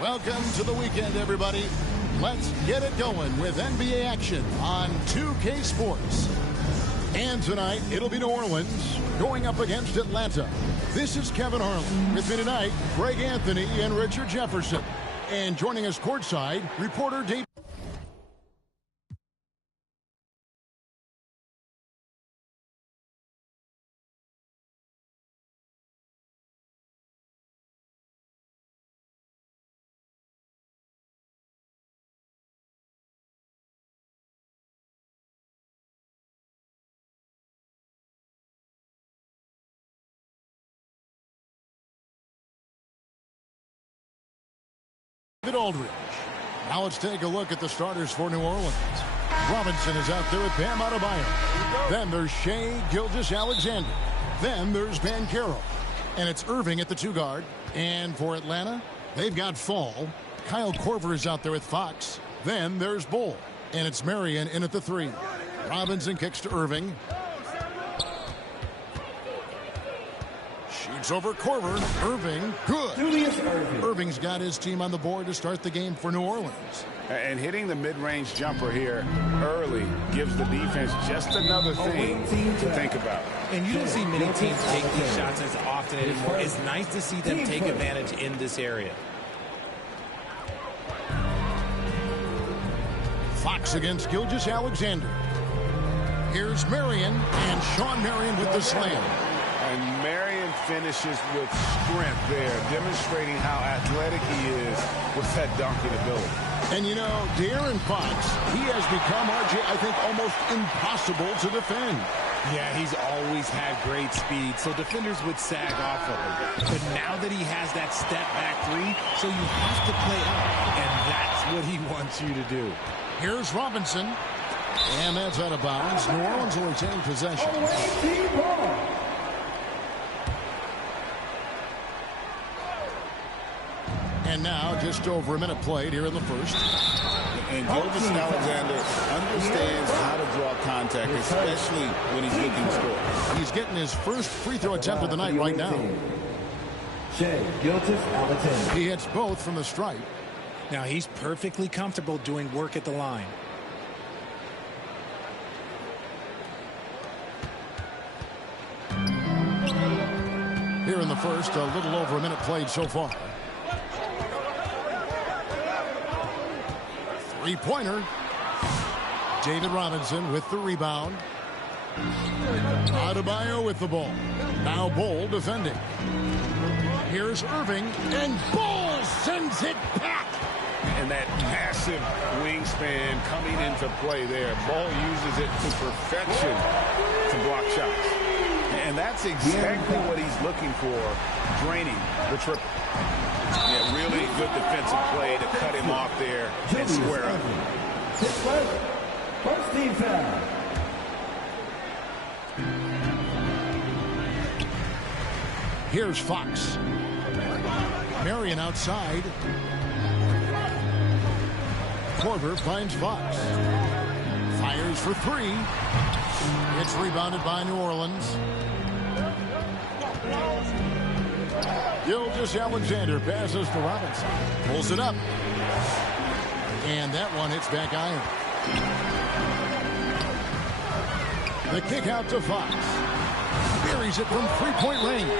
Welcome to the weekend, everybody. Let's get it going with NBA action on 2K Sports. And tonight, it'll be New Orleans going up against Atlanta. This is Kevin Harlan. With me tonight, Greg Anthony and Richard Jefferson. And joining us courtside, reporter Dave. Aldridge. Now let's take a look at the starters for New Orleans. Robinson is out there with Bam Adebayo. Then there's Shai Gilgeous-Alexander. Then there's Banchero. And it's Irving at the 2 guard. And for Atlanta, they've got Fall. Kyle Korver is out there with Fox. Then there's Bull. And it's Marion in at the 3. Robinson kicks to Irving. Shoots over Korver. Irving, good. Irving's got his team on the board to start the game for New Orleans. And hitting the mid-range jumper here early gives the defense just another thing to think about. And you don't see many teams take these shots as often anymore. It's nice to see them take advantage in this area. Fox against Gilgeous-Alexander. Here's Marion, and Sean Marion with the slam. And Marion finishes with strength there, demonstrating how athletic he is with that dunking ability. And you know, De'Aaron Fox, he has become, RJ, I think, almost impossible to defend. Yeah, he's always had great speed, so defenders would sag off of him. But now that he has that step-back 3, so you have to play up, and that's what he wants you to do. Here's Robinson, and that's out of bounds. New Orleans will retain possession. And now, just over a minute played here in the first. And Gilgeous-Alexander understands how to draw contact, especially when he's looking to score. He's getting his first free throw attempt of the night right now. Shai Gilgeous-Alexander. He hits both from the stripe. Now he's perfectly comfortable doing work at the line. Here in the first, a little over a minute played so far. Three-pointer. David Robinson with the rebound. Adebayo with the ball. Now Bull defending. Here's Irving, and Bull sends it back. And that massive wingspan coming into play there. Bull uses it to perfection to block shots. And that's exactly what he's looking for, draining the triple. Yeah, really good defensive play to cut him off there and square up. First team foul. Here's Fox. Marion outside. Korver finds Fox. Fires for 3. It's rebounded by New Orleans. Gilgeous-Alexander passes to Robinson. Pulls it up. And that one hits back iron. The kick out to Fox. Buries it from 3-point range.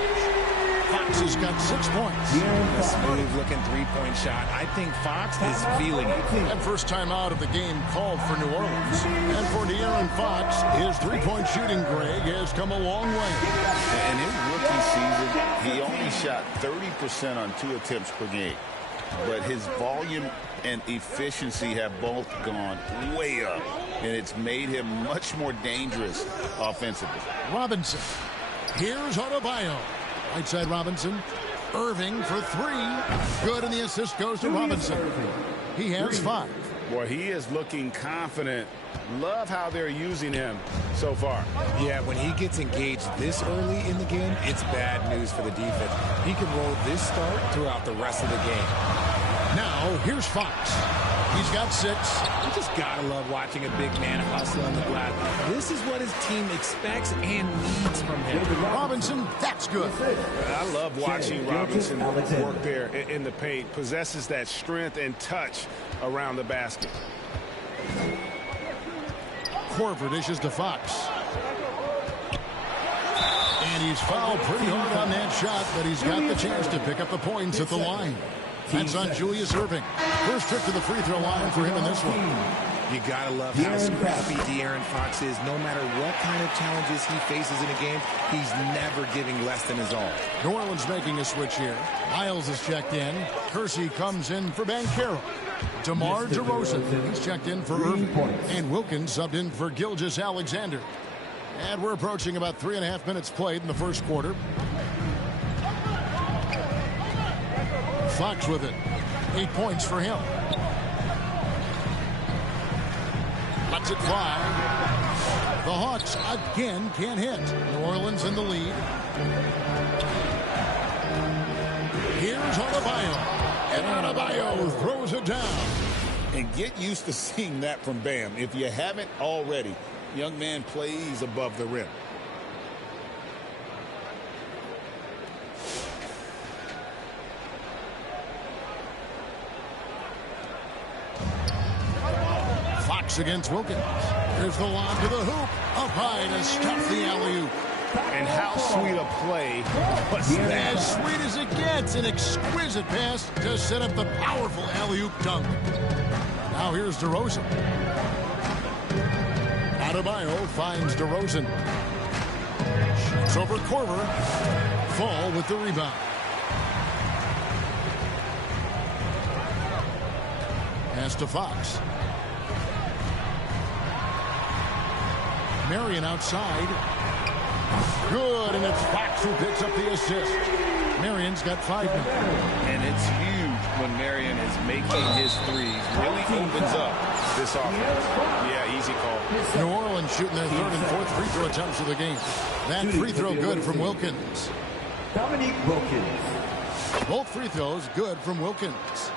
Fox has got 6 points. A smooth-looking 3-point shot. I think Fox is feeling it. And first time out of the game called for New Orleans. And for De'Aaron Fox, his 3-point shooting, Greg, has come a long way. In his rookie season, he only shot 30% on 2 attempts per game. But his volume and efficiency have both gone way up. And it's made him much more dangerous offensively. Robinson. Here's Adebayo. Right side Robinson. Irving for 3. Good, and the assist goes to Robinson. He has 5. Boy, he is looking confident. Love how they're using him so far. Yeah, when he gets engaged this early in the game, it's bad news for the defense. He can roll this start throughout the rest of the game. Now, here's Fox. He's got 6. You just gotta love watching a big man hustle on the glass. This is what his team expects and needs from him. Robinson, that's good. I love watching Robinson work there in the paint. Possesses that strength and touch around the basket. Korver dishes to Fox. And he's fouled pretty hard on that shot, but he's got the chance to pick up the points at the line. That's on Julius Erving. First trip to the free throw line for him in this one. You gotta love how scrappy De'Aaron Fox is. No matter what kind of challenges he faces in a game, he's never giving less than his all. New Orleans making a switch here. Miles is checked in. Kersey comes in for Banchero. DeMar DeRozan, he's checked in for Irving. And Wilkins subbed in for Gilgeous-Alexander. And we're approaching about 3.5 minutes played in the first quarter. Fox with it. 8 points for him. Lets it fly. The Hawks again can't hit. New Orleans in the lead. Here's Adebayo. And Adebayo throws it down. And get used to seeing that from Bam. If you haven't already, young man plays above the rim. Fox against Wilkins. Here's the lob to the hoop. Up high to stop the alley-oop. And how sweet a play was that? As sweet as it gets. An exquisite pass to set up the powerful alley-oop dunk. Now here's DeRozan. Adebayo finds DeRozan. Shoots over Korver. Fall with the rebound. Pass to Fox. Marion outside. Good, and it's Fox who picks up the assist. Marion's got 5 now. And it's huge when Marion is making his threes. Really opens up this offense. Yeah, easy call. New Orleans shooting their 3rd and 4th free throw attempts of the game. That free throw good from Wilkins. Dominique Wilkins. Both free throws good from Wilkins.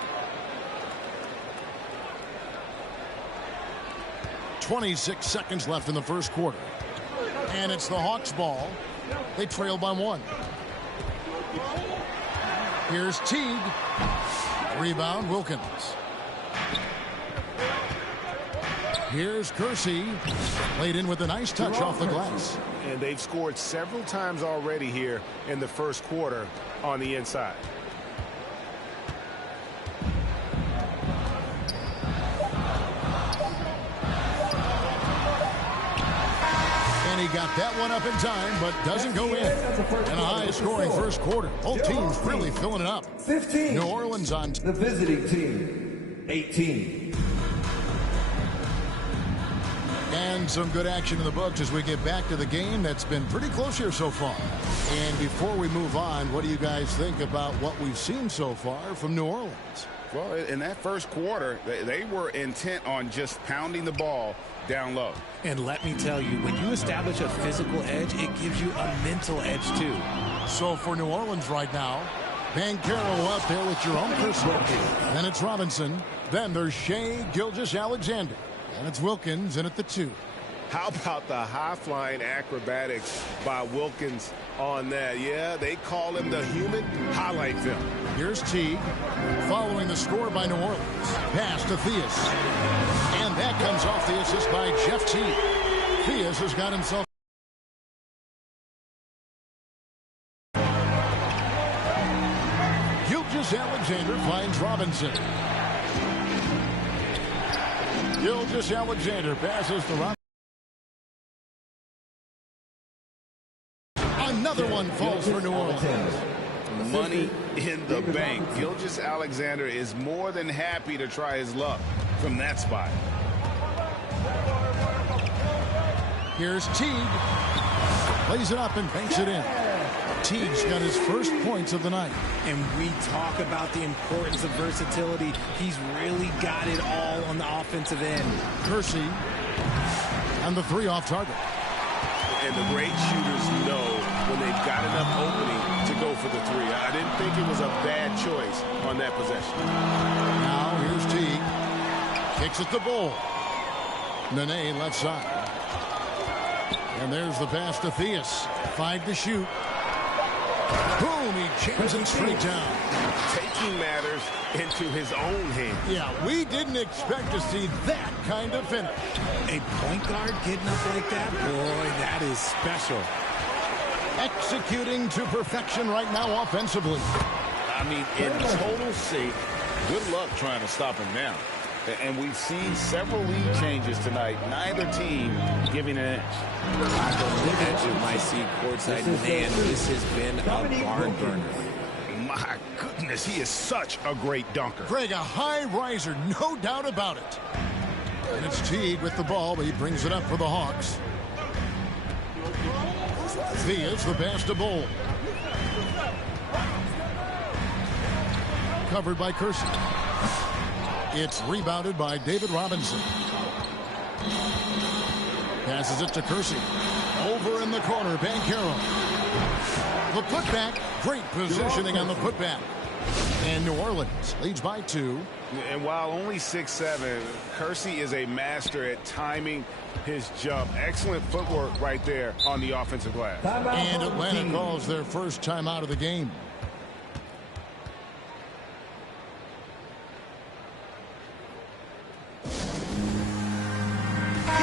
26 seconds left in the first quarter. And it's the Hawks ball. They trail by 1. Here's Teague. Rebound, Wilkins. Here's Kersey. Laid in with a nice touch off the glass. And they've scored several times already here in the first quarter on the inside. He got that one up in time, but doesn't go in. And a high-scoring first quarter. Both teams really filling it up. 15. New Orleans on. The visiting team, 18. And some good action in the books as we get back to the game that's been pretty close here so far. And before we move on, what do you guys think about what we've seen so far from New Orleans? Well, in that first quarter, they were intent on just pounding the ball down low. And let me tell you, when you establish a physical edge, it gives you a mental edge too. So for New Orleans right now, Banchero up there with Jerome Kersey. Then it's Robinson. Then there's Shea Gilgeous-Alexander. And it's Wilkins in at the 2. How about the high-flying acrobatics by Wilkins on that? Yeah, they call him the human highlight film. Here's Teague, following the score by New Orleans. Pass to Theus. And that comes off the assist by Jeff Teague. Theus has got himself. Gilgeous-Alexander finds Robinson. Gilgeous-Alexander passes to Robinson. Another one falls for New Orleans. Money in the bank. Gilgeous-Alexander is more than happy to try his luck from that spot. Here's Teague. Lays it up and banks it in. Teague's got his first points of the night. And we talk about the importance of versatility. He's really got it all on the offensive end. Kersey. And the 3 off target. And the great shooters know when they've got enough opening to go for the 3. I didn't think it was a bad choice on that possession. Now here's Teague. Kicks it to Bull. Nene left side. And there's the pass to Theus. 5 to shoot. Boom, he jams it straight down. Taking matters into his own hands. Yeah, we didn't expect to see that kind of finish. A point guard getting up like that? Boy, that is special. Executing to perfection right now offensively. I mean, in total shape, good luck trying to stop him now. And we've seen several lead changes tonight. Neither team giving an inch. I believe that you might see courtside. Man, this has been a barn burner. My goodness, he is such a great dunker. Greg, a high riser, no doubt about it. And it's Teague with the ball, but he brings it up for the Hawks. Theus, the pass to Bull. Covered by Kersey. It's rebounded by David Robinson. Passes it to Kersey. Over in the corner, Banchero. The putback, great positioning on the putback. And New Orleans leads by 2. And while only 6'7", Kersey is a master at timing his jump. Excellent footwork right there on the offensive glass. And Atlanta calls their first timeout of the game.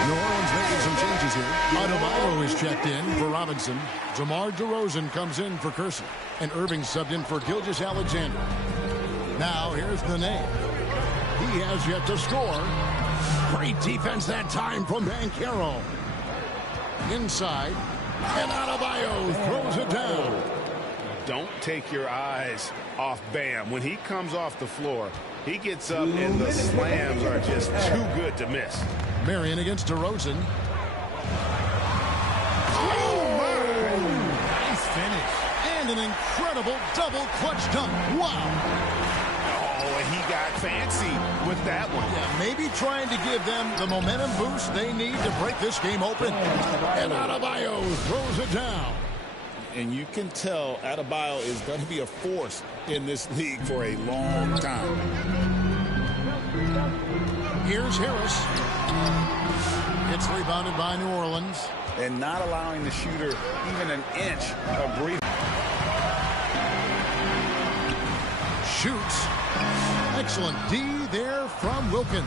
New Orleans making some changes here. Adebayo is checked in for Robinson. DeMar DeRozan comes in for Kersey. And Irving subbed in for Gilgeous-Alexander. Now here's Nene. He has yet to score. Great defense that time from Banchero. Inside. And Adebayo throws it down. Don't take your eyes off Bam. When he comes off the floor, he gets up and the slams are just too good to miss. Marion against DeRozan. Oh, nice finish. And an incredible double clutch dunk. Wow. Oh, and he got fancy with that one. Yeah, maybe trying to give them the momentum boost they need to break this game open. And Adebayo throws it down. And you can tell Adebayo is going to be a force in this league for a long time. Here's Harris. It's rebounded by New Orleans. And not allowing the shooter even an inch of breathing. Shoots. Excellent D there from Wilkins.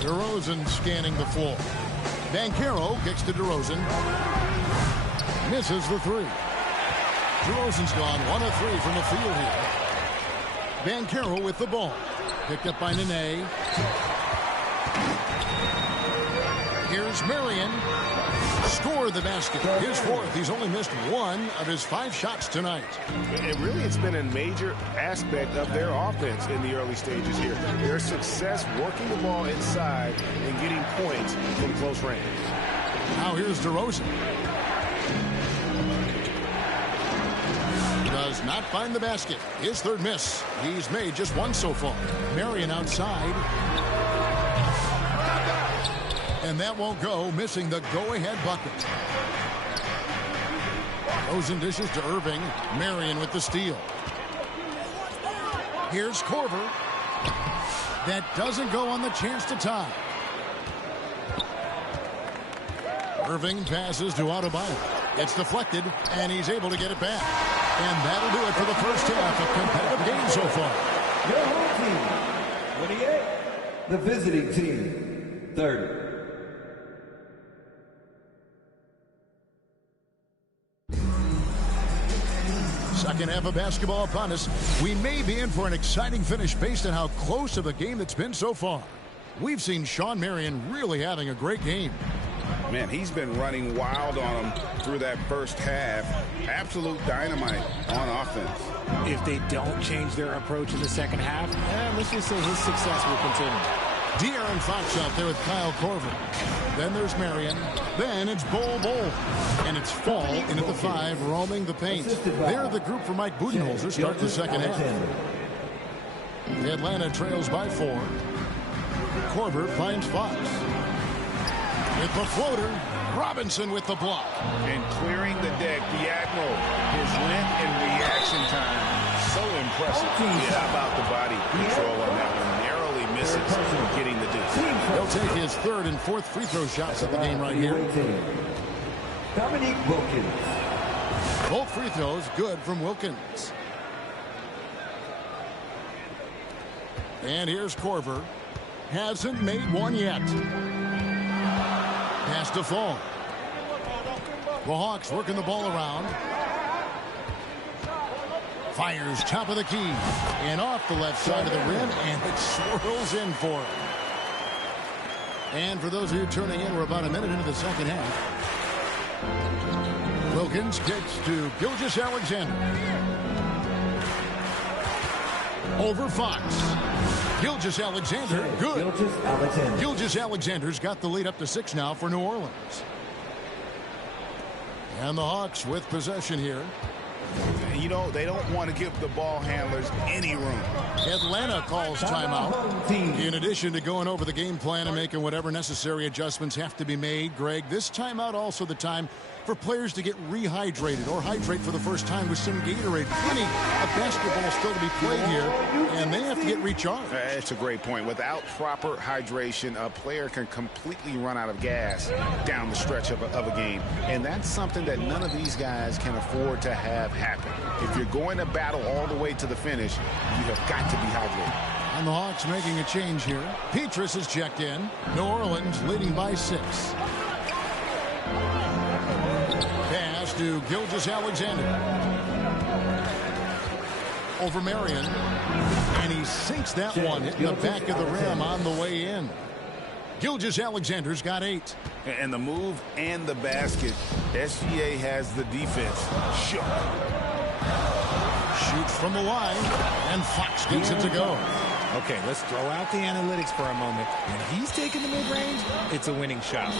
DeRozan scanning the floor. Banchero kicks to DeRozan. Misses the 3. DeRozan's gone 1 of 3 from the field here. Banchero with the ball. Picked up by Nene. Here's Marion. Scored the basket. His 4th. He's only missed 1 of his 5 shots tonight. And really, it's been a major aspect of their offense in the early stages here. Their success working the ball inside and getting points from close range. Now here's DeRozan. Does not find the basket. His 3rd miss. He's made just 1 so far. Marion outside. And that won't go, missing the go-ahead bucket. DeRozan dishes to Irving. Marion with the steal. Here's Korver. That doesn't go on the chance to tie. Irving passes to Adebayo. It's deflected, and he's able to get it back. And that'll do it for the first half. A competitive game so far. Your home team, 28. The visiting team, 30. Second half of basketball upon us. We may be in for an exciting finish based on how close of a game it's been so far. We've seen Shawn Marion really having a great game. Man, he's been running wild on them through that first half. Absolute dynamite on offense. If they don't change their approach in the second half, let's just say his success will continue. De'Aaron Fox out there with Kyle Korver. Then there's Marion. Then it's Bol. And it's Fall in at the 5, roaming the paint. They're the group for Mike Budenholzer start the second half. Atlanta trails by 4. Korver finds Fox. With the floater, Robinson with the block. And clearing the deck, the Admiral. His length and reaction time So impressive. Yeah, how about the body control on that one? Narrowly misses getting the deuce. He'll take his third and fourth free throw shots of the game right here. Dominique Wilkins. Both free throws good from Wilkins. And here's Korver. Hasn't made one yet. Pass to Fall. The Hawks working the ball around. Fires top of the key. And off the left side of the rim. And it swirls in for him. And for those of you turning in, we're about a minute into the second half. Wilkins kicks to Gilgeous-Alexander. Over Fox. Gilgeous-Alexander, good. Gilgeous-Alexander's got the lead up to 6 now for New Orleans. And the Hawks with possession here. You know, they don't want to give the ball handlers any room. Atlanta calls timeout. In addition to going over the game plan and making whatever necessary adjustments have to be made, Greg, this timeout also the time for players to get rehydrated or hydrate for the first time with some Gatorade. Plenty of basketball still to be played here, and they have to get recharged. That's a great point. Without proper hydration, a player can completely run out of gas down the stretch of a game, and that's something that none of these guys can afford to have happen. If you're going to battle all the way to the finish, you have got to be hydrated. And the Hawks making a change here. Petrus is checked in. New Orleans leading by 6. Pass to Gilgeous-Alexander. Over Marion. And he sinks that one, hitting the back of the rim on the way in. Gilgeous-Alexander's got 8. And the move and the basket, SGA has the defense shook. Shoots from the line, and Fox gets it to go. Okay, let's throw out the analytics for a moment. When he's taking the mid-range, it's a winning shot.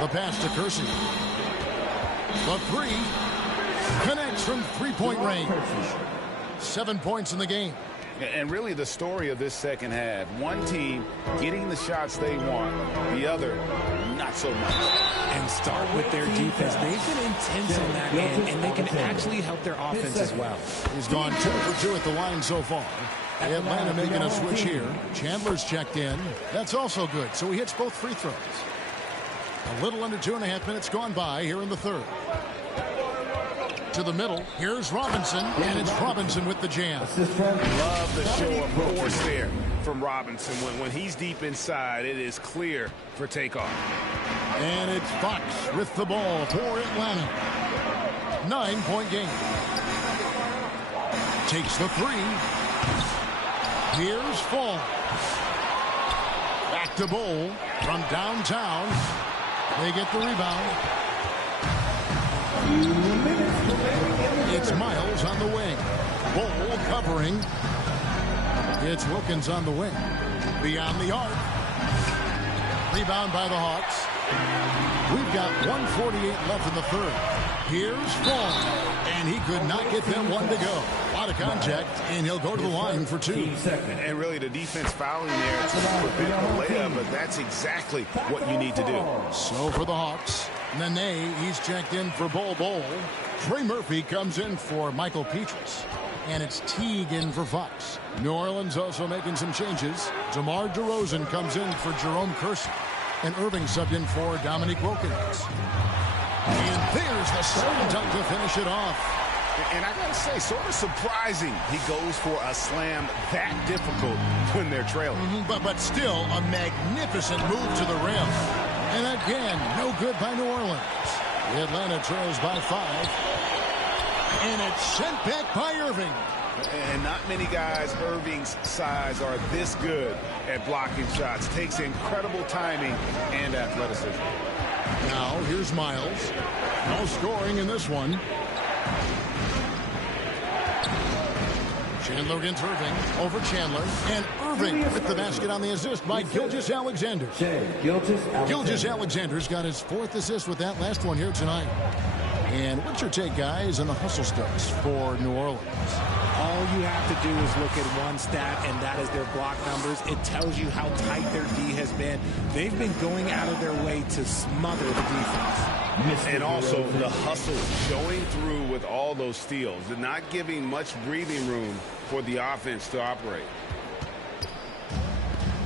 The pass to Kersey. The 3 connects from three-point range. 7 points in the game. And really the story of this second half, one team getting the shots they want, the other not so much. And start with their defense. They've been intense on that end, and they can actually help their offense as well. He's gone 2 for 2 at the line so far. Atlanta making a switch here. Chandler's checked in. That's also good. So he hits both free throws. A little under 2.5 minutes gone by here in the third. To the middle. Here's Robinson, and it's Robinson with the jam. Love the show of force there from Robinson. When he's deep inside, it is clear for takeoff. And it's Fox with the ball for Atlanta. 9-point game. Takes the 3. Here's Fall. Back to Bowl from downtown. They get the rebound. It's Miles on the wing. Bowl covering. It's Wilkins on the wing. Beyond the arc. Rebound by the Hawks. We've got 1:48 left in the third. Here's Fall. And he could not get them one to go. A lot of contact, and he'll go to the line for 2. And really the defense fouling there to prevent the layup, but that's exactly what you need to do. So for the Hawks, Nene, he's checked in for Bowl. Trey Murphy comes in for Michael Petrus. And it's Teague in for Fox. New Orleans also making some changes. DeMar DeRozan comes in for Jerome Kersey. And Irving subbed in for Dominique Wilkins. And there's the slam dunk to finish it off. And I gotta say, sort of surprising he goes for a slam that difficult when they're trailing. But still a magnificent move to the rim. And again, no good by New Orleans. Atlanta trails by 5. And it's sent back by Irving. And not many guys Irving's size are this good at blocking shots. Takes incredible timing and athleticism. Now here's Miles. No scoring in this one. Chandler against Irving. Over Chandler. And Irving with the basket on the assist by Gilgeous-Alexander. Gilgeous-Alexander's got his 4th assist with that last one here tonight. And what's your take, guys, on the hustle stunts for New Orleans? All you have to do is look at one stat, and that is their block numbers. It tells you how tight their D has been. They've been going out of their way to smother the defense. And also the hustle showing through with all those steals, and not giving much breathing room for the offense to operate.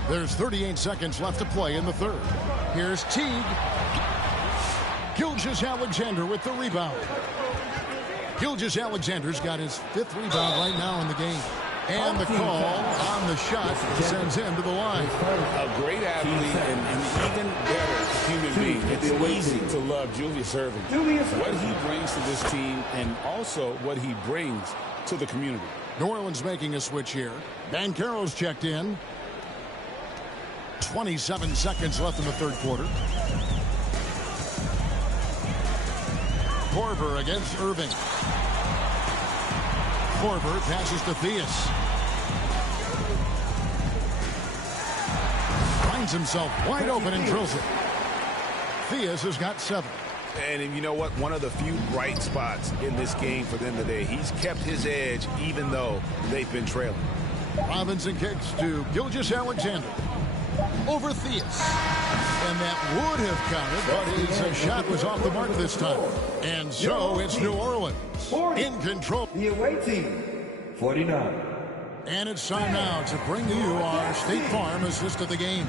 There's 38 seconds left to play in the third. Here's Teague. Gilgeous-Alexander with the rebound. Gilgeous-Alexander's got his 5th rebound right now in the game. And the call on the shot sends him to the line. A great athlete and even better human being. It's easy to love Julius Erving. What he brings to this team and also what he brings to the community. New Orleans making a switch here. Banchero's checked in. 27 seconds left in the third quarter. Korver against Irving. Korver passes to Theus. Finds himself wide open and drills it. Theus has got 7. And you know what? One of the few bright spots in this game for them today. He's kept his edge even though they've been trailing. Robinson kicks to Gilgeous-Alexander. Over Theus. And that would have counted, but his shot was off the mark this time. And so it's New Orleans in control. The away team, 49. And it's time now to bring you our State Farm assist of the game.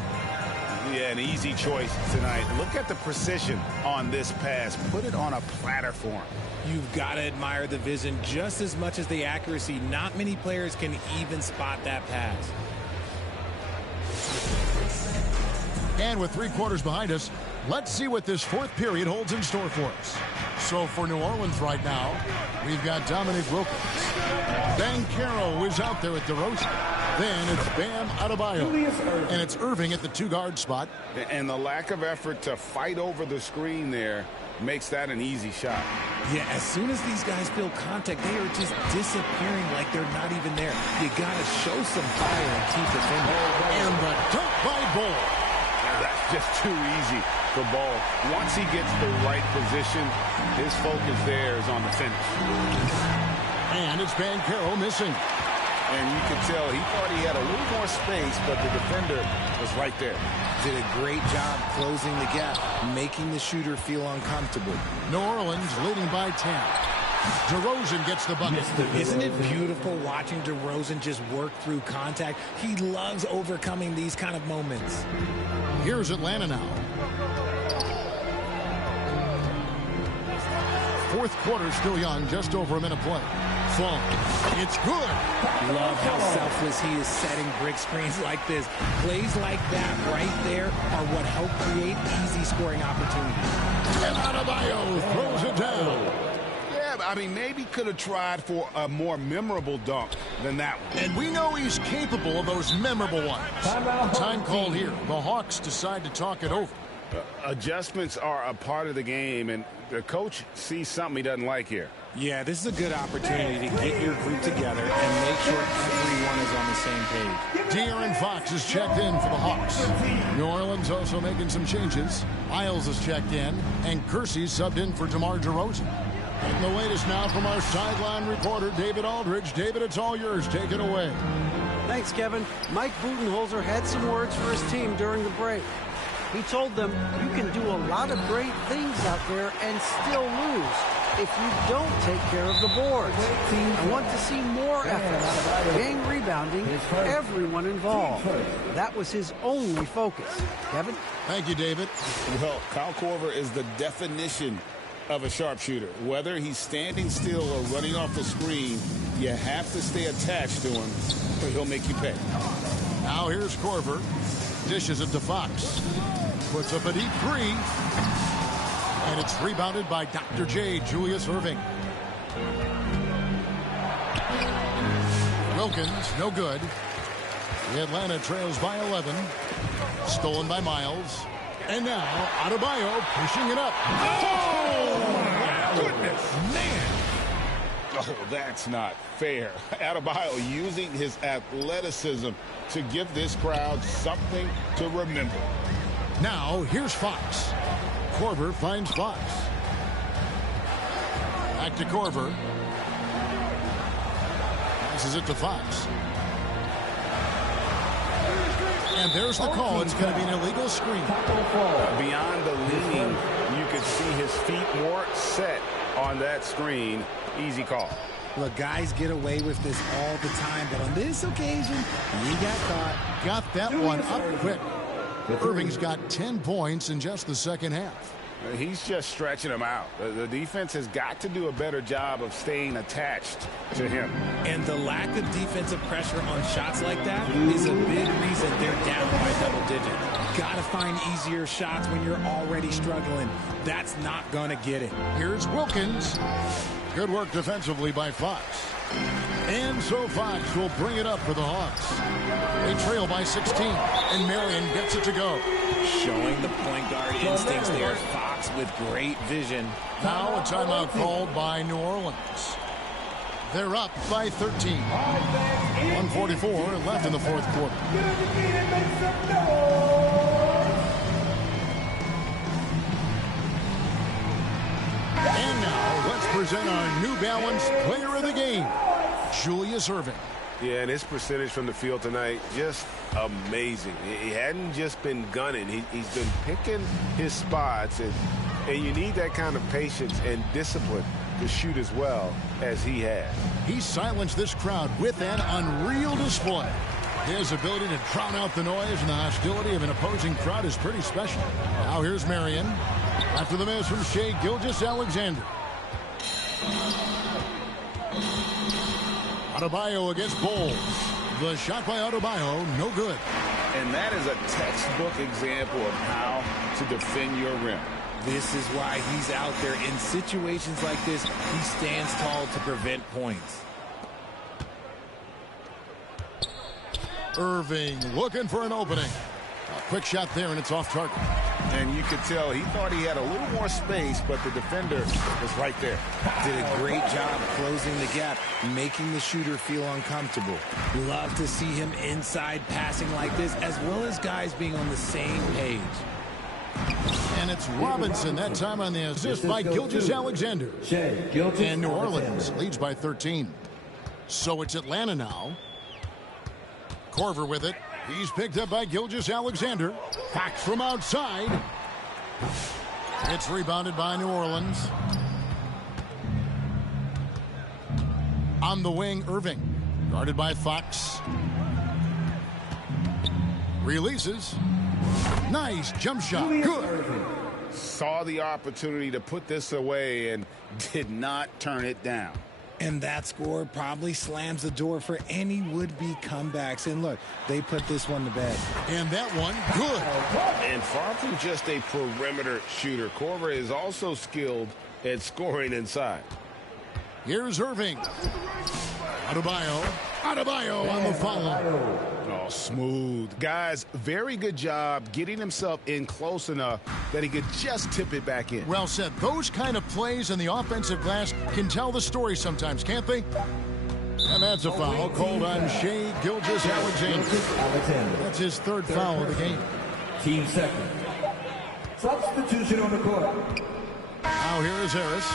Yeah, an easy choice tonight. Look at the precision on this pass. Put it on a platter for him. You've got to admire the vision just as much as the accuracy. Not many players can even spot that pass. And with 3 quarters behind us, let's see what this 4th period holds in store for us. So for New Orleans right now, we've got Dominic Wilkins. Banchero is out there at DeRozan. Then it's Bam Adebayo. And it's Irving at the 2-guard spot. And the lack of effort to fight over the screen there makes that an easy shot. Yeah, as soon as these guys feel contact, they are just disappearing like they're not even there. You got to show some fire and keep defending. And the dunk by Ball. That's just too easy for Ball. Once he gets the right position, his focus there is on the finish. And it's Banchero missing. And you could tell he thought he had a little more space, but the defender was right there. Did a great job closing the gap, making the shooter feel uncomfortable. New Orleans leading by 10. DeRozan gets the bucket. Isn't it beautiful watching DeRozan just work through contact? He loves overcoming these kind of moments. Here's Atlanta now. 4th quarter still young, just over a minute play. Fall. It's good. Love how selfless he is setting brick screens like this. Plays like that right there are what help create easy scoring opportunities. And Adebayo throws it down. Yeah, I mean, maybe could have tried for a more memorable dunk than that one. And we know he's capable of those memorable ones. Time called here. The Hawks decide to talk it over. Adjustments are a part of the game, and the coach sees something he doesn't like here. Yeah, this is a good opportunity to get your group together and make sure everyone is on the same page. De'Aaron Fox is checked in for the Hawks. New Orleans also making some changes. Isles is checked in, and Kersey subbed in for DeMar DeRozan. And the latest now from our sideline reporter, David Aldridge. David, it's all yours. Take it away. Thanks, Kevin. Mike Budenholzer had some words for his team during the break. He told them, you can do a lot of great things out there and still lose if you don't take care of the boards. I want to see more effort out of gang rebounding, everyone involved. That was his only focus. Kevin? Thank you, David. Well, Kyle Korver is the definition of a sharpshooter. Whether he's standing still or running off the screen, you have to stay attached to him or he'll make you pay. Now here's Korver. Dishes it to Fox. Puts up a deep 3. And it's rebounded by Dr. J, Julius Erving. Wilkins, no good. The Atlanta trails by 11. Stolen by Miles. And now, Adebayo pushing it up. Oh, my goodness, man. Oh, that's not fair. Adebayo using his athleticism to give this crowd something to remember. Now, here's Fox. Korver finds Fox. Back to Corver. Passes it to Fox. And there's the call. It's going to be an illegal screen. Beyond the leaning, you could see his feet more set on that screen. Easy call. Look, guys get away with this all the time, but on this occasion, he got caught. Got that one up quick. Irving's got 10 points in just the second half. He's just stretching him out. The defense has got to do a better job of staying attached to him. And the lack of defensive pressure on shots like that is a big reason they're down by double digits. Got to find easier shots when you're already struggling. That's not going to get it. Here's Wilkins. Good work defensively by Fox. And so Fox will bring it up for the Hawks. They trail by 16, and Marion gets it to go. Showing the point guard instincts there. Fox with great vision. Now a timeout called by New Orleans. They're up by 13. 1:44 left in the fourth quarter. And now let's present our New Balance Player of the Game, Julius Erving. Yeah, and his percentage from the field tonight, just amazing. He hadn't just been gunning. He's been picking his spots, and you need that kind of patience and discipline to shoot as well as he has. He silenced this crowd with an unreal display. His ability to drown out the noise and the hostility of an opposing crowd is pretty special. Now here's Marion. After the miss from Shai Gilgeous-Alexander. Adebayo against Bowles. The shot by Adebayo, no good. And that is a textbook example of how to defend your rim. This is why he's out there. In situations like this, he stands tall to prevent points. Irving looking for an opening. A quick shot there, and it's off target. And you could tell he thought he had a little more space, but the defender was right there. Did a great job closing the gap, making the shooter feel uncomfortable. Love to see him inside passing like this, as well as guys being on the same page. And it's Robinson, that time on the assist by Gilgeous-Alexander. And New Orleans leads by 13. So it's Atlanta now. Corver with it. He's picked up by Gilgeous-Alexander. Back from outside. It's rebounded by New Orleans. On the wing, Irving. Guarded by Fox. Releases. Nice jump shot. Good. Saw the opportunity to put this away and did not turn it down. And that score probably slams the door for any would-be comebacks. And look, they put this one to bed. And that one, good. And far from just a perimeter shooter, Corver is also skilled at scoring inside. Here's Irving. Adebayo on the follow. Oh, smooth. Guys, very good job getting himself in close enough that he could just tip it back in. Well said. Those kind of plays in the offensive glass can tell the story sometimes, can't they? And that's a foul called on Shai Gilgeous-Alexander. That's his third foul of the game. Team second. Substitution on the court. Now here is Harris.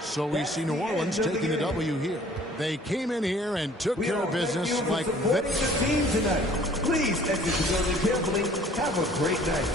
So we see New Orleans taking the W here. They came in here and took care of business like the team tonight. Please exit the building carefully. Have a great night.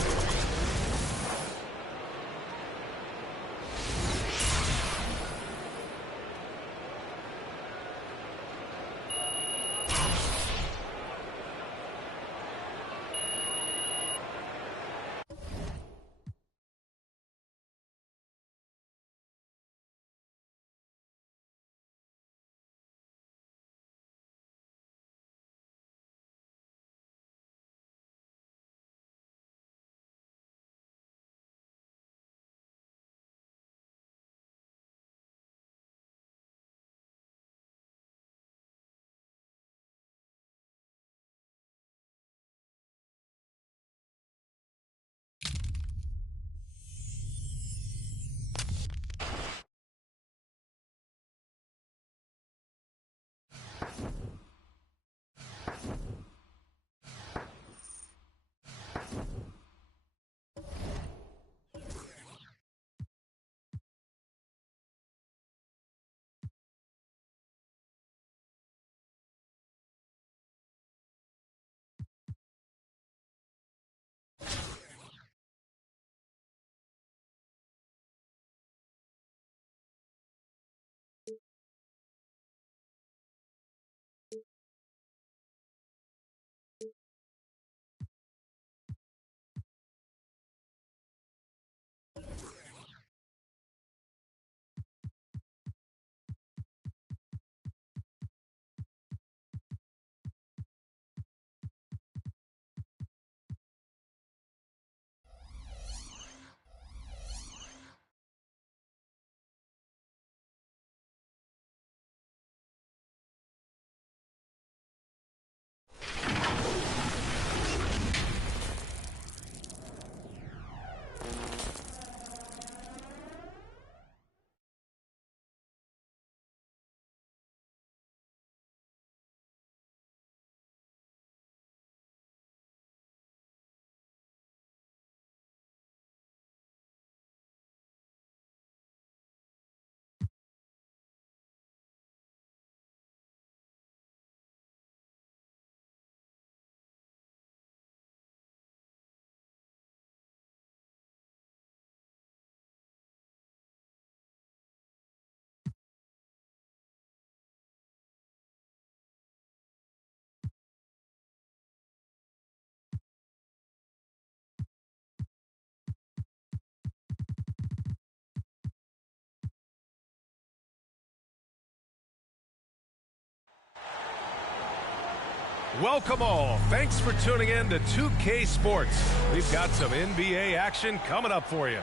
Welcome all. Thanks for tuning in to 2K Sports. We've got some NBA action coming up for you.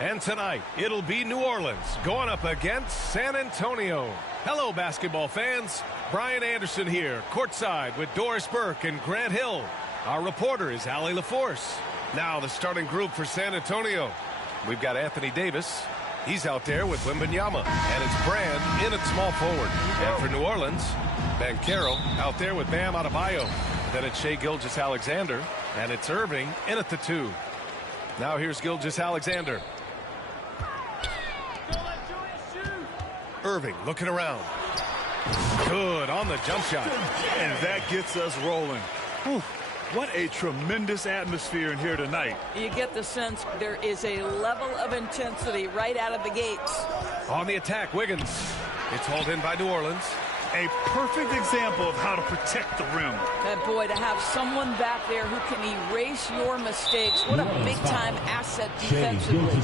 And tonight, it'll be New Orleans going up against San Antonio. Hello, basketball fans. Brian Anderson here, courtside with Doris Burke and Grant Hill. Our reporter is Allie LaForce. Now the starting group for San Antonio. We've got Anthony Davis. He's out there with Wembanyama. And it's Brand in at small forward. And for New Orleans, Banchero out there with Bam Adebayo. Then it's Shai Gilgeous-Alexander. And it's Irving in at the 2. Now here's Gilgeous-Alexander. Irving looking around. Good on the jump shot. And that gets us rolling. Whew. What a tremendous atmosphere in here tonight. You get the sense there is a level of intensity right out of the gates. On the attack, Wiggins. It's hauled in by New Orleans. A perfect example of how to protect the rim. That boy, to have someone back there who can erase your mistakes. What a big-time asset defensively.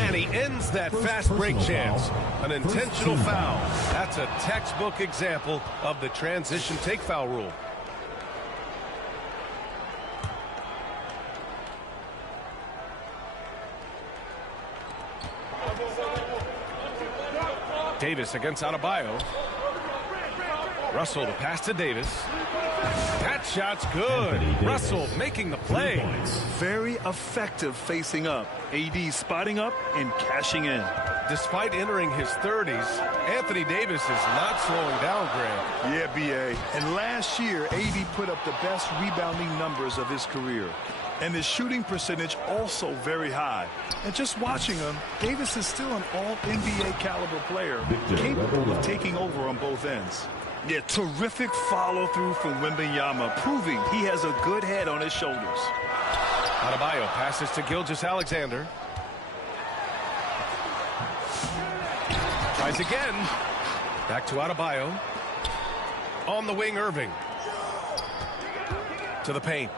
And he ends that fast break chance. An intentional foul. That's a textbook example of the transition take foul rule. Davis against Adebayo. Russell to pass to Davis. That shot's good. Russell making the play. Very effective facing up. AD spotting up and cashing in. Despite entering his 30s, Anthony Davis is not slowing down, Grant. Yeah, B.A. And last year, AD put up the best rebounding numbers of his career. And his shooting percentage also very high. And just watching him, Davis is still an all-NBA caliber player, capable of taking over on both ends. Yeah, terrific follow-through from Wembanyama, proving he has a good head on his shoulders. Adebayo passes to Gilgeous-Alexander. Tries again. Back to Adebayo. On the wing, Irving. To the paint.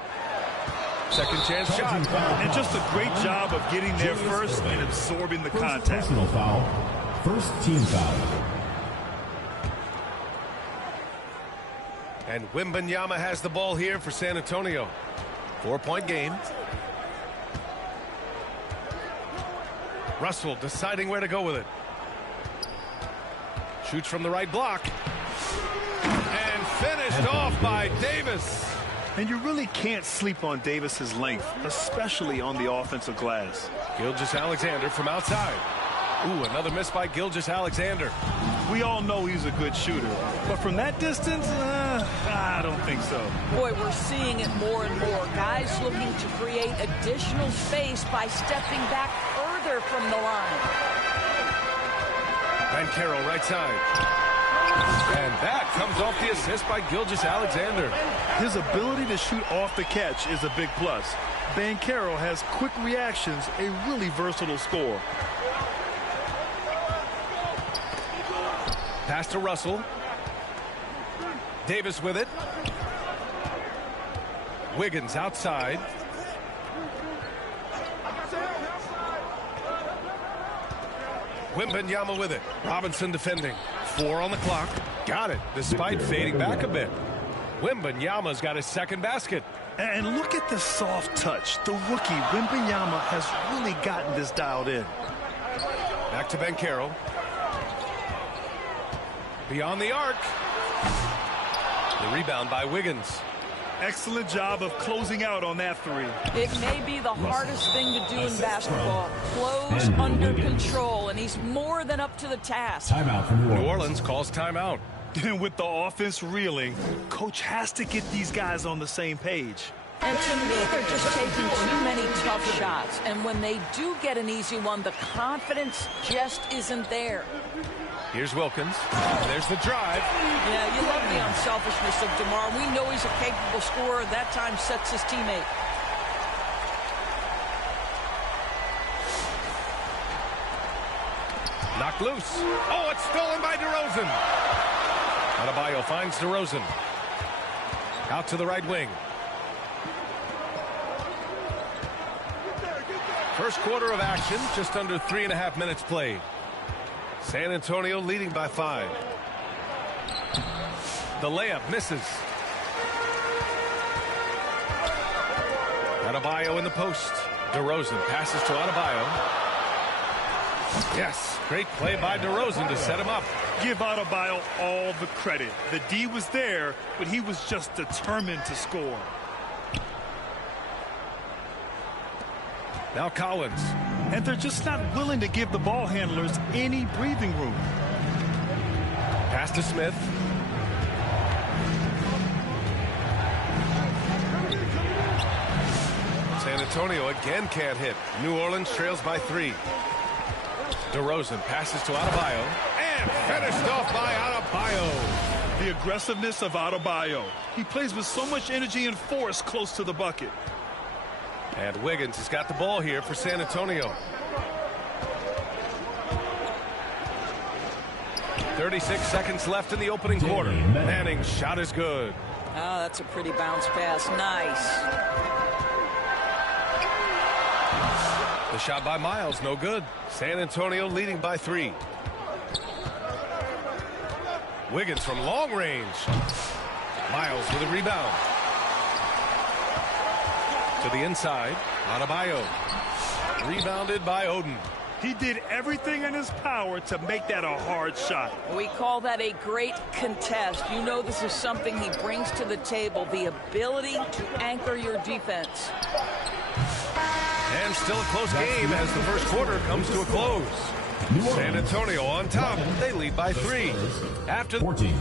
Second chance shot. And just a great job of getting there first and absorbing the contact. Personal foul. First team foul. And Wembanyama has the ball here for San Antonio. 4-point game. Russell deciding where to go with it. Shoots from the right block. And finished off by Davis. And you really can't sleep on Davis's length, especially on the offensive glass. Gilgeous-Alexander from outside. Ooh, another miss by Gilgeous-Alexander. We all know he's a good shooter, but from that distance, I don't think so. Boy, we're seeing it more and more. Guys looking to create additional space by stepping back further from the line. Banchero right side. And that comes off the assist by Gilgeous-Alexander. His ability to shoot off the catch is a big plus. Banchero has quick reactions, a really versatile scorer. Pass to Russell. Davis with it. Wiggins outside. Wembanyama with it. Robinson defending. 4 on the clock. Got it, despite fading back a bit. Wembanyama's got his second basket. And look at the soft touch. The rookie, Wembanyama, has really gotten this dialed in. Back to Banchero. Beyond the arc. The rebound by Wiggins. Excellent job of closing out on that 3. It may be the hardest thing to do in basketball. Close under control, and he's more than up to the task. Timeout for New Orleans calls timeout. And with the offense reeling, coach has to get these guys on the same page. And to me, they're just taking too many tough shots. And when they do get an easy one, the confidence just isn't there. Here's Wilkins. There's the drive. Yeah, you love the unselfishness of DeMar. We know he's a capable scorer. That time sets his teammate. Knocked loose. Oh, it's stolen by DeRozan. Adebayo finds DeRozan. Out to the right wing. First quarter of action, just under 3.5 minutes played. San Antonio leading by 5. The layup misses. Adebayo in the post. DeRozan passes to Adebayo. Yes, great play by DeRozan to set him up. Give Adebayo all the credit. The D was there, but he was just determined to score. Now Collins. And they're just not willing to give the ball handlers any breathing room. Pass to Smith. San Antonio again can't hit. New Orleans trails by 3. DeRozan passes to Adebayo. And finished off by Adebayo. The aggressiveness of Adebayo. He plays with so much energy and force close to the bucket. And Wiggins has got the ball here for San Antonio. 36 seconds left in the opening quarter. Manning's shot is good. Oh, that's a pretty bounce pass. Nice. The shot by Miles, no good. San Antonio leading by 3. Wiggins from long range. Miles with a rebound. To the inside, Adebayo. Rebounded by Oden. He did everything in his power to make that a hard shot. We call that a great contest. You know this is something he brings to the table, the ability to anchor your defense. And still a close game as the first quarter comes to a close. San Antonio on top. They lead by 3. After 14.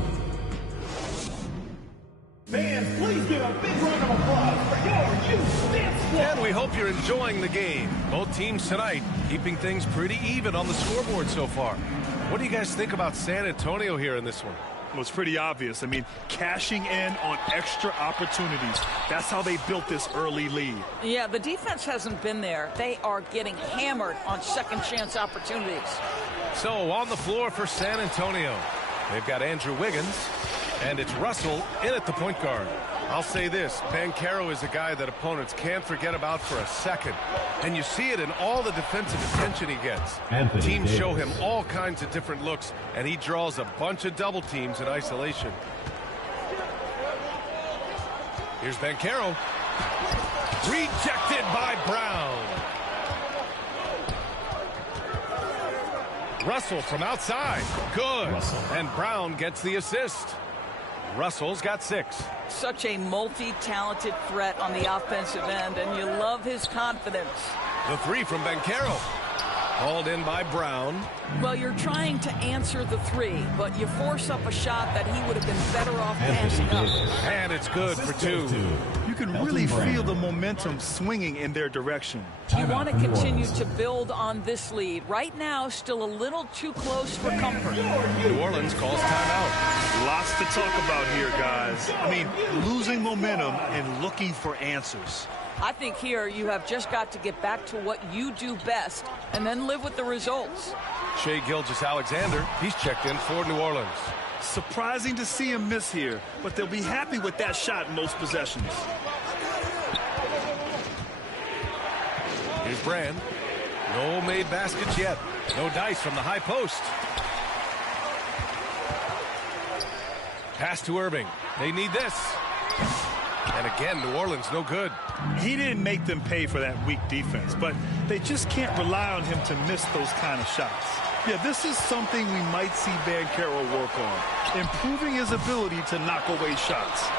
Fans, please give a big round of applause for your Houston squad. And we hope you're enjoying the game. Both teams tonight keeping things pretty even on the scoreboard so far. What do you guys think about San Antonio here in this one? Well, it's pretty obvious. I mean, cashing in on extra opportunities. That's how they built this early lead. Yeah, the defense hasn't been there. They are getting hammered on second chance opportunities. So on the floor for San Antonio, they've got Andrew Wiggins, and it's Russell in at the point guard. I'll say this, Banchero is a guy that opponents can't forget about for a second. And you see it in all the defensive attention he gets. Teams show him all kinds of different looks, and he draws a bunch of double teams in isolation. Here's Banchero. Rejected by Brown. Russell from outside. Good. And Brown gets the assist. Russell's got 6. Such a multi-talented threat on the offensive end, and you love his confidence. The 3 from Banchero. Hauled in by Brown. Well, you're trying to answer the 3, but you force up a shot that he would have been better off passing up. And it's good for 2. You can really feel the momentum swinging in their direction. You want to continue to build on this lead. Right now, still a little too close for comfort. New Orleans calls timeout. Lots to talk about here, guys. I mean, losing momentum and looking for answers. I think here you have just got to get back to what you do best and then live with the results. Shai Gilgeous-Alexander, he's checked in for New Orleans. Surprising to see him miss here, but they'll be happy with that shot in those possessions. Here's Brand. No made baskets yet. No dice from the high post. Pass to Irving. They need this. And again, New Orleans no good. He didn't make them pay for that weak defense, but they just can't rely on him to miss those kind of shots. Yeah, this is something we might see Banchero work on, improving his ability to knock away shots.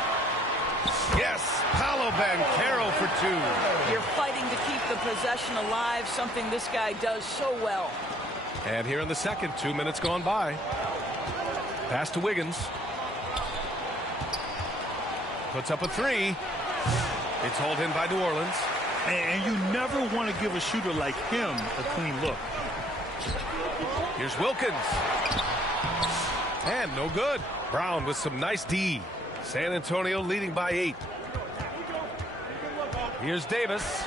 Yes, Paolo Banchero for 2. You're fighting to keep the possession alive, something this guy does so well. And here in the second, 2 minutes gone by. Pass to Wiggins. Puts up a 3. It's hauled in by New Orleans. And you never want to give a shooter like him a clean look. Here's Wilkins. And no good. Brown with some nice D. San Antonio leading by 8. Here's Davis.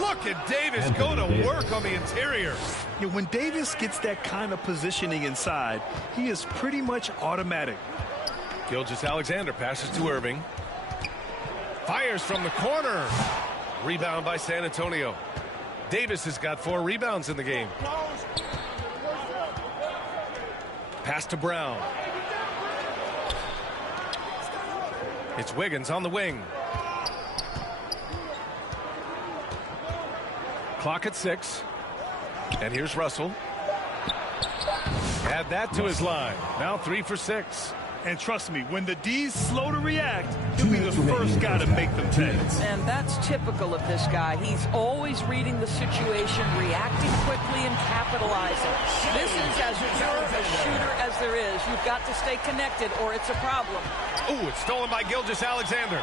Look at Davis go to work on the interior. Yeah, when Davis gets that kind of positioning inside, he is pretty much automatic. Gilgeous-Alexander passes to Irving. Fires from the corner. Rebound by San Antonio. Davis has got 4 rebounds in the game. Pass to Brown. It's Wiggins on the wing. Clock at 6. And here's Russell. Add that to his line. Now 3 for 6. And trust me, when the D's slow to react, he'll be the first guy to make them pay. And that's typical of this guy. He's always reading the situation, reacting quickly, and capitalizing. This is as pure a shooter as there is. You've got to stay connected, or it's a problem. Ooh, it's stolen by Gilgeous-Alexander.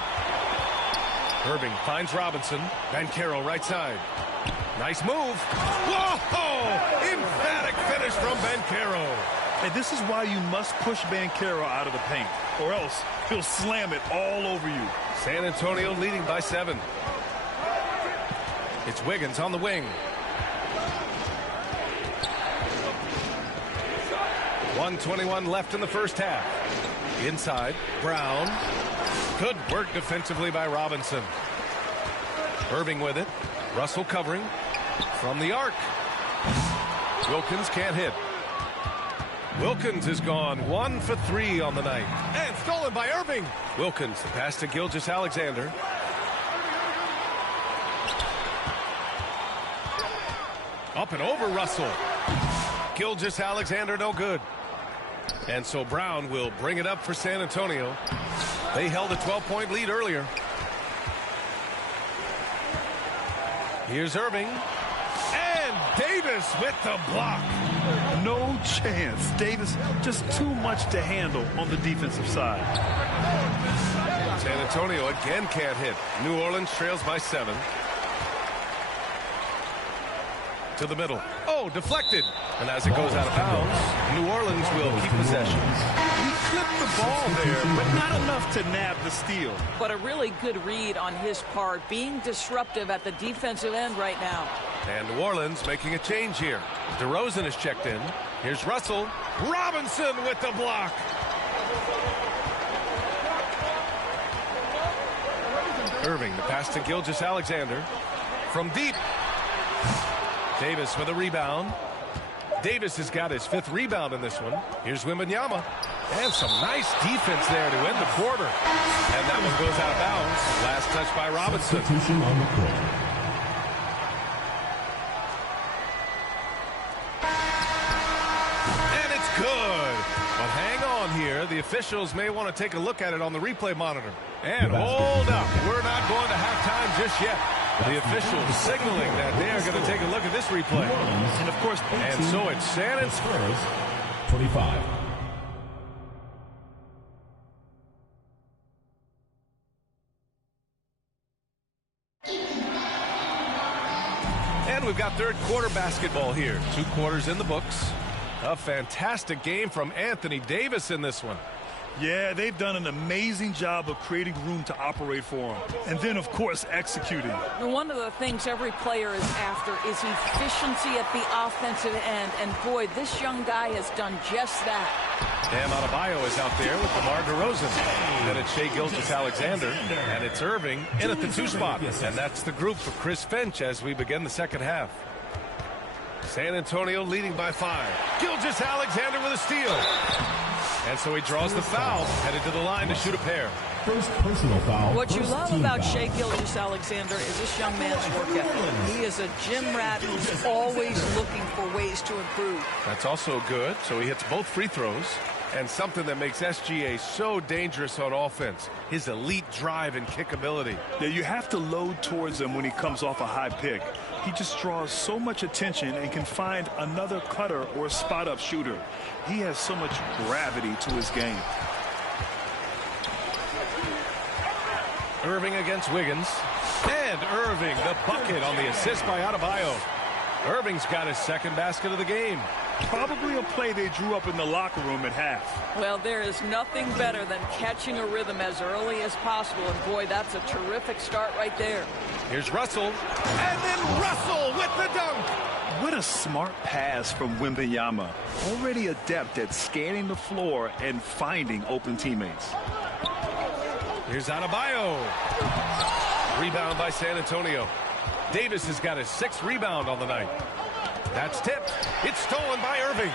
Irving finds Robinson. Banchero right side. Nice move. Whoa! Emphatic finish from Banchero. And this is why you must push Banchero out of the paint, or else he'll slam it all over you. San Antonio leading by 7. It's Wiggins on the wing. 1:21 left in the first half. Inside, Brown. Good work defensively by Robinson. Irving with it. Russell covering from the arc. Wilkins can't hit. Wilkins is gone 1 for 3 on the night. And stolen by Irving. Wilkins, the pass to Gilgeous-Alexander. Up and over Russell. Gilgeous-Alexander no good. And so Brown will bring it up for San Antonio. They held a 12-point lead earlier. Here's Irving. And Davis with the block. No chance. Davis just too much to handle on the defensive side. San Antonio again can't hit. New Orleans trails by 7. To the middle. Oh, deflected. And as it goes out of bounds, New Orleans will keep possession. He flipped the ball there, but not enough to nab the steal. But a really good read on his part, being disruptive at the defensive end right now. And New Orleans making a change here. DeRozan is checked in. Here's Russell. Robinson with the block. Irving, the pass to Gilgeous-Alexander. From deep. Davis with a rebound. Davis has got his 5th rebound in this one. Here's Wembanyama. And some nice defense there to end the quarter. And that one goes out of bounds. Last touch by Robinson. On the court. And it's good. But hang on here. The officials may want to take a look at it on the replay monitor. And hold up. We're not going to halftime just yet. The officials signaling that they are going to take a look at this replay. And of course, and so it's San Antonio. 25. And we've got third quarter basketball here. 2 quarters in the books. A fantastic game from Anthony Davis in this one. Yeah, they've done an amazing job of creating room to operate for him. And then, of course, executing. One of the things every player is after is efficiency at the offensive end. And, boy, this young guy has done just that. Bam Adebayo is out there with DeMar DeRozan. Then it's Shai Gilgeous-Alexander. And it's Irving in at the 2 spot. And that's the group for Chris Finch as we begin the second half. San Antonio leading by 5. Gilgeous-Alexander with a steal. And so he draws the foul, headed to the line to shoot a pair. First personal foul. What you love about Shai Gilgeous-Alexander is this young man's work ethic. He is a gym rat who's always looking for ways to improve. That's also good. So he hits both free throws. And something that makes SGA so dangerous on offense, his elite drive and kick ability. Yeah, you have to load towards him when he comes off a high pick. He just draws so much attention and can find another cutter or spot-up shooter. He has so much gravity to his game. Irving against Wiggins. And Irving, the bucket on the assist by Adebayo. Irving's got his 2nd basket of the game. Probably a play they drew up in the locker room at half. Well, there is nothing better than catching a rhythm as early as possible. And, boy, that's a terrific start right there. Here's Russell. And then Russell with the dunk. What a smart pass from Wembanyama. Already adept at scanning the floor and finding open teammates. Here's Adebayo. Rebound by San Antonio. Davis has got his 6th rebound on the night. That's tipped. It's stolen by Irving.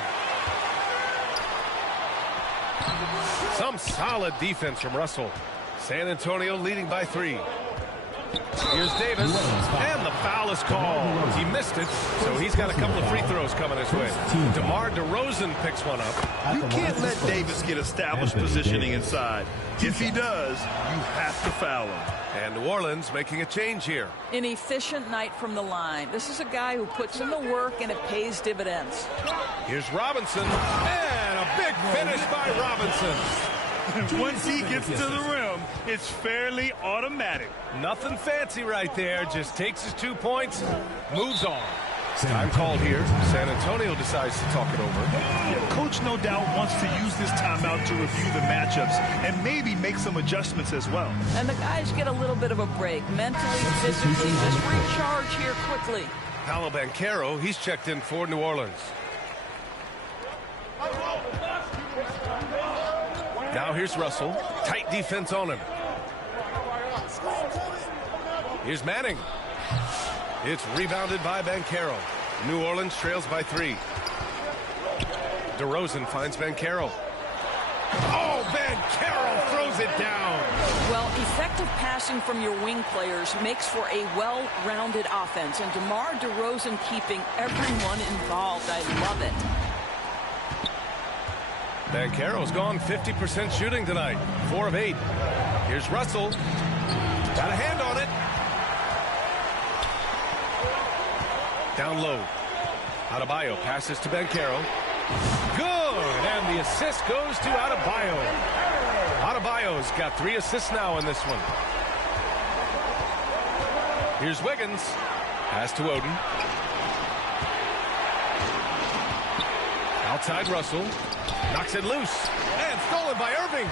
Some solid defense from Russell. San Antonio leading by 3. Here's Davis, and the foul is called. He missed it, so he's got a couple of free throws coming his way. DeMar DeRozan picks one up. You can't let Davis get established positioning inside. If he does, you have to foul him. And New Orleans making a change here. An efficient night from the line. This is a guy who puts in the work, and it pays dividends. Here's Robinson, and a big finish by Robinson. Once he gets to the rim, it's fairly automatic. Nothing fancy right there. Just takes his 2 points, moves on. Time called here. San Antonio decides to talk it over. Yeah, Coach no doubt wants to use this timeout to review the matchups and maybe make some adjustments as well. And the guys get a little bit of a break. Mentally, physically, just recharge here quickly. Paolo Banchero, he's checked in for New Orleans. Now here's Russell. Tight defense on him. Here's Manning. It's rebounded by Banchero. New Orleans trails by 3. DeRozan finds Banchero. Oh, Banchero throws it down. Well, effective passing from your wing players makes for a well-rounded offense. And DeMar DeRozan keeping everyone involved. I love it. Banchero's gone 50% shooting tonight. 4 of 8. Here's Russell. Got a hand on it. Down low. Adebayo passes to Banchero. Good! And the assist goes to Adebayo. Adebayo's got 3 assists now in this one. Here's Wiggins. Pass to Oden. Outside Russell. Knocks it loose. And stolen by Irving.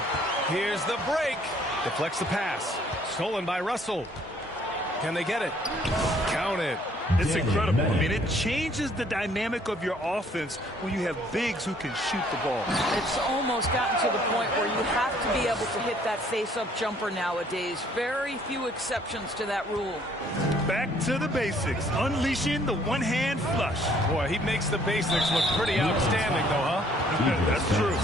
Here's the break. Deflects the pass. Stolen by Russell. Can they get it? Count it. It's incredible. I mean, it changes the dynamic of your offense when you have bigs who can shoot the ball. It's almost gotten to the point where you have to be able to hit that face-up jumper nowadays. Very few exceptions to that rule. Back to the basics. Unleashing the one-hand flush. Boy, he makes the basics look pretty outstanding, though, huh? That's true.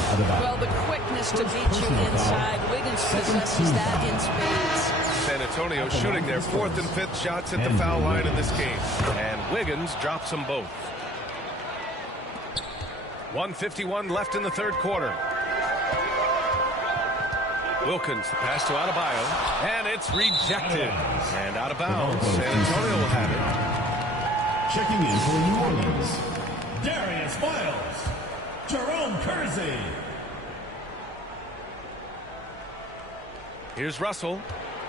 Well, the quickness to beat you inside. Wiggins possesses that in spades. San Antonio shooting their 4th and 5th shots at the foul line in this game. And Wiggins drops them both. 1:51 left in the 3rd quarter. Wilkins, the pass to Adebayo, and it's rejected. And out of bounds. San Antonio will have it. Checking in for New Orleans, Darius Miles, Jerome Kersey. Here's Russell.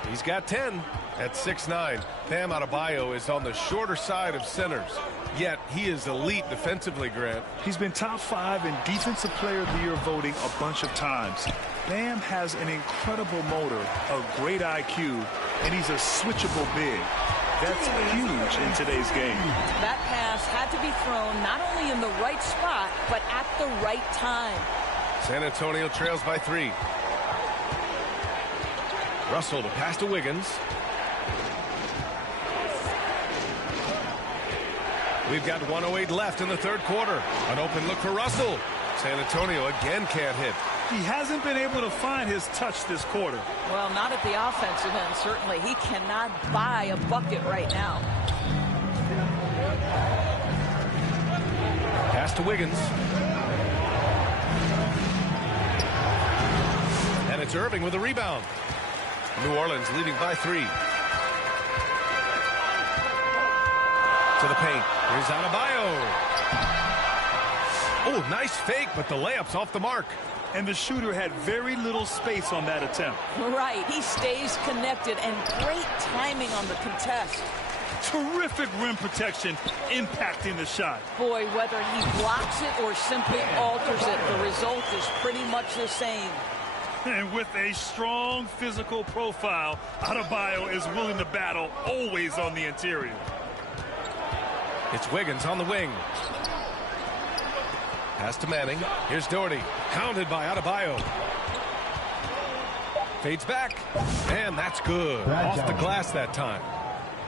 He's got 10 at 6'9". Bam Adebayo is on the shorter side of centers. Yet he is elite defensively, Grant. He's been top 5 in Defensive Player of the Year voting a bunch of times. Bam has an incredible motor, a great IQ, and he's a switchable big. That's huge in today's game. That pass had to be thrown not only in the right spot, but at the right time. San Antonio trails by 3. Russell to pass to Wiggins. We've got 1:08 left in the 3rd quarter. An open look for Russell. San Antonio again can't hit. He hasn't been able to find his touch this quarter. Well, not at the offensive end, certainly. He cannot buy a bucket right now. Pass to Wiggins. And it's Irving with a rebound. New Orleans leading by 3. To the paint. Here's Adebayo. Oh, nice fake, but the layup's off the mark. And the shooter had very little space on that attempt. Right. He stays connected, and great timing on the contest. Terrific rim protection impacting the shot. Boy, whether he blocks it or simply alters it, the result is pretty much the same. And with a strong physical profile, Adebayo is willing to battle, always on the interior. It's Wiggins on the wing. Pass to Manning. Here's Doherty. Pounded by Adebayo. Fades back. And that's good. Off the glass that time.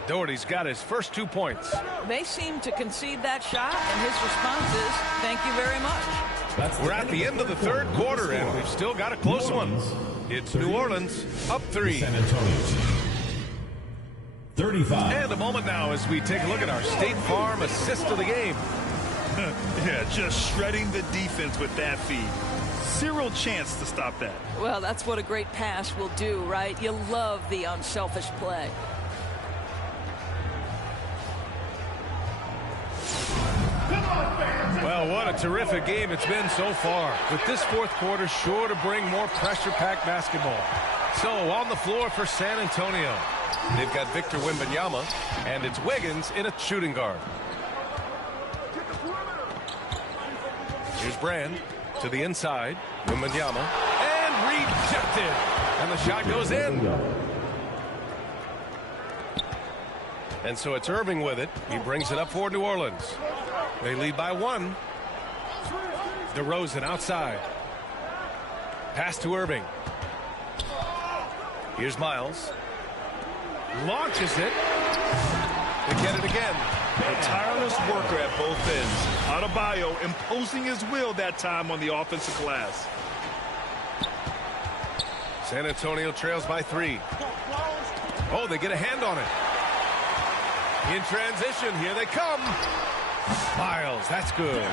Doherty's got his first 2 points. They seem to concede that shot, and his response is, thank you very much. We're at the end of the 3rd quarter, and we've still got a close one. It's New Orleans up 3. San Antonio. 35. And a moment now as we take a look at our State Farm assist of the game. Yeah, just shredding the defense with that feed. Zero chance to stop that. Well, that's what a great pass will do, right? You love the unselfish play. Well, what a terrific game it's been so far. With this fourth quarter sure to bring more pressure-packed basketball. So, on the floor for San Antonio, they've got Victor Wembanyama, and it's Wiggins in a shooting guard. Here's Brand to the inside. Wembanyama, and rejected. And the shot goes in. And so it's Irving with it. He brings it up for New Orleans. They lead by 1. DeRozan outside. Pass to Irving. Here's Miles. Launches it. They get it again. A tireless worker at both ends. Adebayo imposing his will that time on the offensive glass. San Antonio trails by 3. Oh, they get a hand on it. In transition, here they come. Miles, that's good.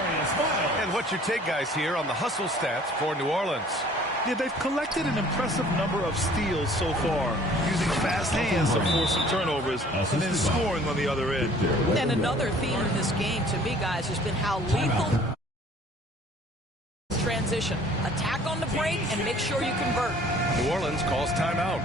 And what's your take, guys, here on the hustle stats for New Orleans? Yeah, they've collected an impressive number of steals so far, using fast hands to force some turnovers and then scoring on the other end. And another theme in this game, to me, guys, has been how lethal transition. Attack on the break and make sure you convert. New Orleans calls timeout.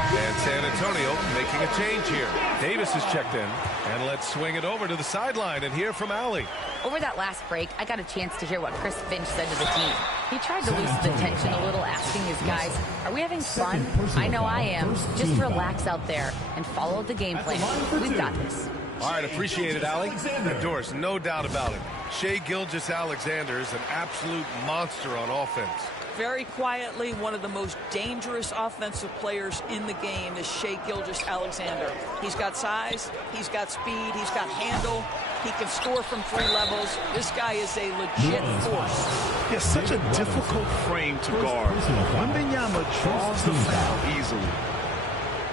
And San Antonio making a change here. Davis is checked in. And let's swing it over to the sideline and hear from Allie. Over that last break, I got a chance to hear what Chris Finch said to the team. He tried to loosen the tension a little, asking his guys, are we having fun? I know I am. Just relax out there and follow the game plan. We've got this. All right, appreciate it, Allie. And Doris, no doubt about it. Shai Gilgeous-Alexander is an absolute monster on offense. Very quietly, one of the most dangerous offensive players in the game is Shai Gilgeous-Alexander. He's got size, he's got speed, he's got handle, he can score from 3 levels. This guy is a legit force. He has such a difficult frame to guard. Wembanyama draws the foul easily.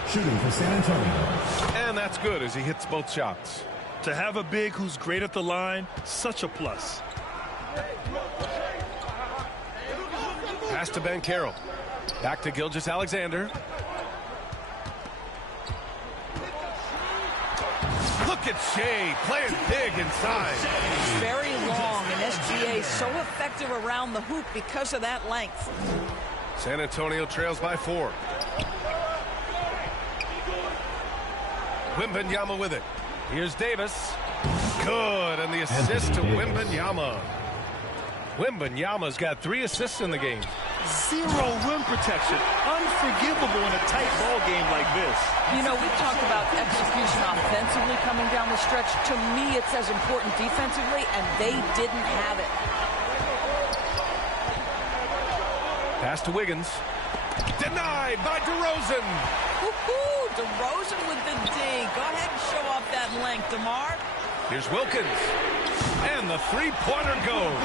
Shooting for San Antonio. And that's good as he hits both shots. To have a big who's great at the line, such a plus. Pass to Banchero. Back to Gilgeous-Alexander. Look at Shai playing big inside. Very long, and SGA so effective around the hoop because of that length. San Antonio trails by 4. Wembanyama with it. Here's Davis. Good, and the assist to Wembanyama. Wembanyama's got 3 assists in the game. 0 rim protection. Unforgivable in a tight ball game like this. You know, we talked about execution offensively coming down the stretch. To me, it's as important defensively, and they didn't have it. Pass to Wiggins. Denied by DeRozan. Woo-hoo! DeRozan with the D. Go ahead and show off that length, DeMar. Here's Wilkins. And the three-pointer goes.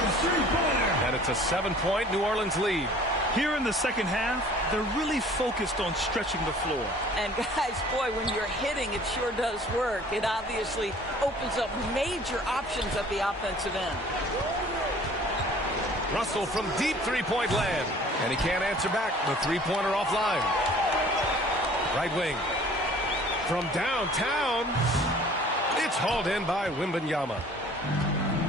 And it's a 7-point New Orleans lead. Here in the second half, they're really focused on stretching the floor. And guys, boy, when you're hitting, it sure does work. It obviously opens up major options at the offensive end. Russell from deep three-point land. And he can't answer back. The three-pointer offline. Right wing. From downtown, it's hauled in by Wembanyama.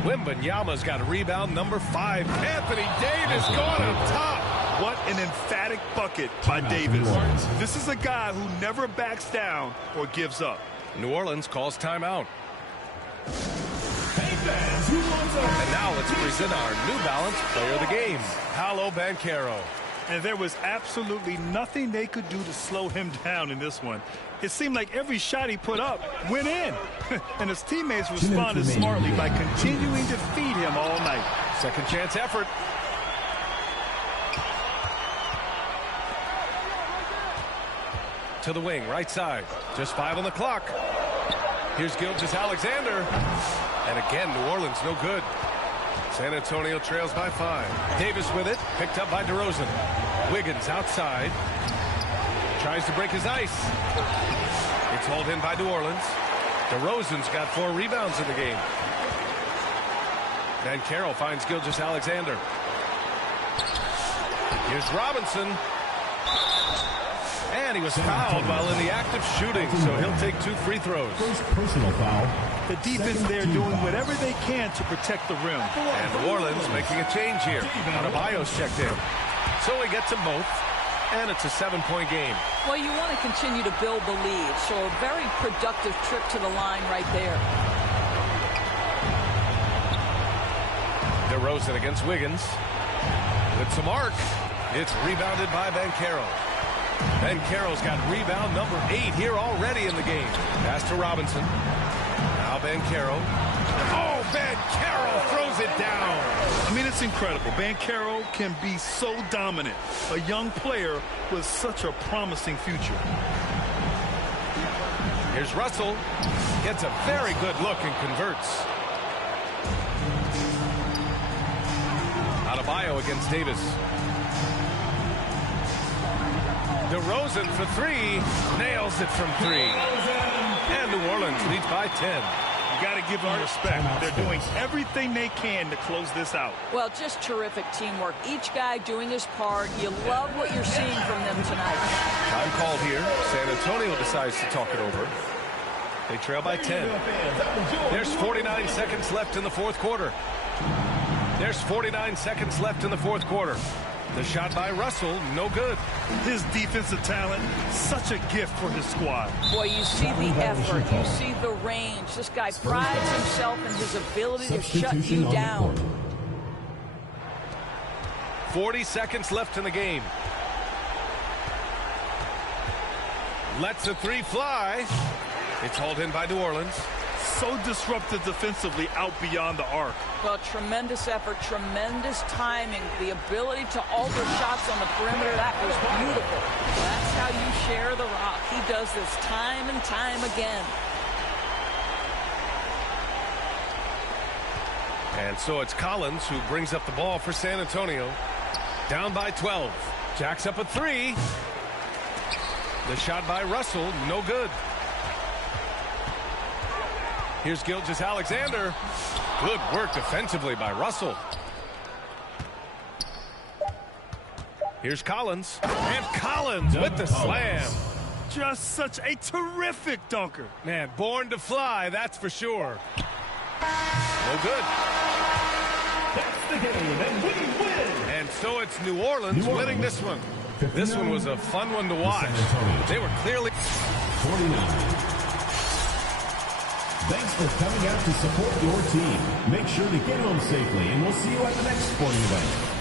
Wembanyama's got a rebound number 5. Anthony Davis going up top. What an emphatic bucket by Davis. This is a guy who never backs down or gives up. New Orleans calls timeout. And now let's present our New Balance Player of the Game, Paolo Banchero. And there was absolutely nothing they could do to slow him down in this one. It seemed like every shot he put up went in. And his teammates responded smartly by continuing to feed him all night. Second chance effort. To the wing, right side. Just 5 on the clock. Here's Gilgeous-Alexander. And again, New Orleans no good. San Antonio trails by 5. Davis with it, picked up by DeRozan. Wiggins outside. Tries to break his ice. It's hauled in by New Orleans. DeRozan's got 4 rebounds in the game. Then Carroll finds Gilgeous-Alexander. Here's Robinson. And he was fouled while in the act of shooting, so he'll take 2 free throws. First personal foul. The defense there doing whatever they can to protect the rim. And New Orleans making a change here. Adebayo's checked in. So he gets them both, and it's a 7-point game. Well, you want to continue to build the lead, so a very productive trip to the line right there. DeRozan against Wiggins. With some arc, it's rebounded by Banchero. Banchero's got rebound number 8 here already in the game. Pass to Robinson. Now Banchero. Oh, Banchero throws it down. I mean, it's incredible. Banchero can be so dominant. A young player with such a promising future. Here's Russell. Gets a very good look and converts. Adebayo against Davis. DeRozan for 3. Nails it from 3. And New Orleans leads by 10. You got to give them respect. They're doing everything they can to close this out. Well, just terrific teamwork. Each guy doing his part. You love what you're seeing from them tonight. Time called here. San Antonio decides to talk it over. They trail by 10. There's 49 seconds left in the fourth quarter. There's 49 seconds left in the fourth quarter. The shot by Russell, no good. His defensive talent, such a gift for his squad. Boy, you see the effort. You see the range. This guy prides himself in his ability to shut you down. 40 seconds left in the game. Lets a 3 fly. It's hauled in by New Orleans. So disruptive defensively out beyond the arc. Well, tremendous effort, tremendous timing, the ability to alter shots on the perimeter. That was beautiful. That's how you share the rock. He does this time and time again. And so it's Collins who brings up the ball for San Antonio. Down by 12. Jacks up a 3. The shot by Russell, no good. Here's Gilgeous-Alexander. Good work defensively by Russell. Here's Collins. And Collins with the slam. Just such a terrific dunker. Man, born to fly, that's for sure. No good. That's the game, and we win. And so it's New Orleans winning this one. This one was a fun one to watch. They were clearly... 49. Thanks for coming out to support your team. Make sure to get home safely, and we'll see you at the next sporting event.